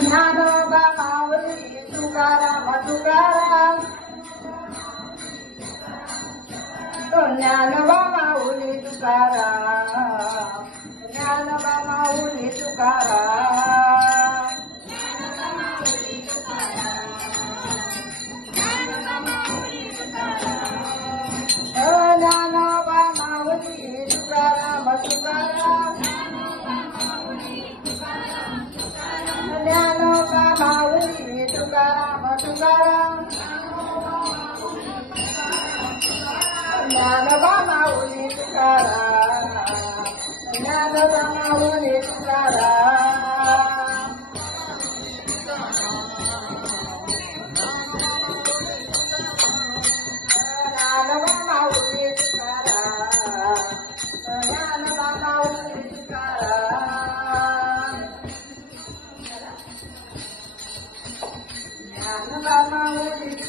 Dnyanoba Mauli Tukaram Tukaram Dnyanoba Mauli Tukaram Dnyanoba Mauli Tukaram Dnyanoba Mauli Tukaram Tukaram Dnyanoba Mauli Tukaram Tukaram Dnyanoba Mauli Tukaram Dnyanoba Mauli Tukaram Dnyanoba Mauli Tukaram Dnyanoba Mauli Tukaram Dnyanoba Mauli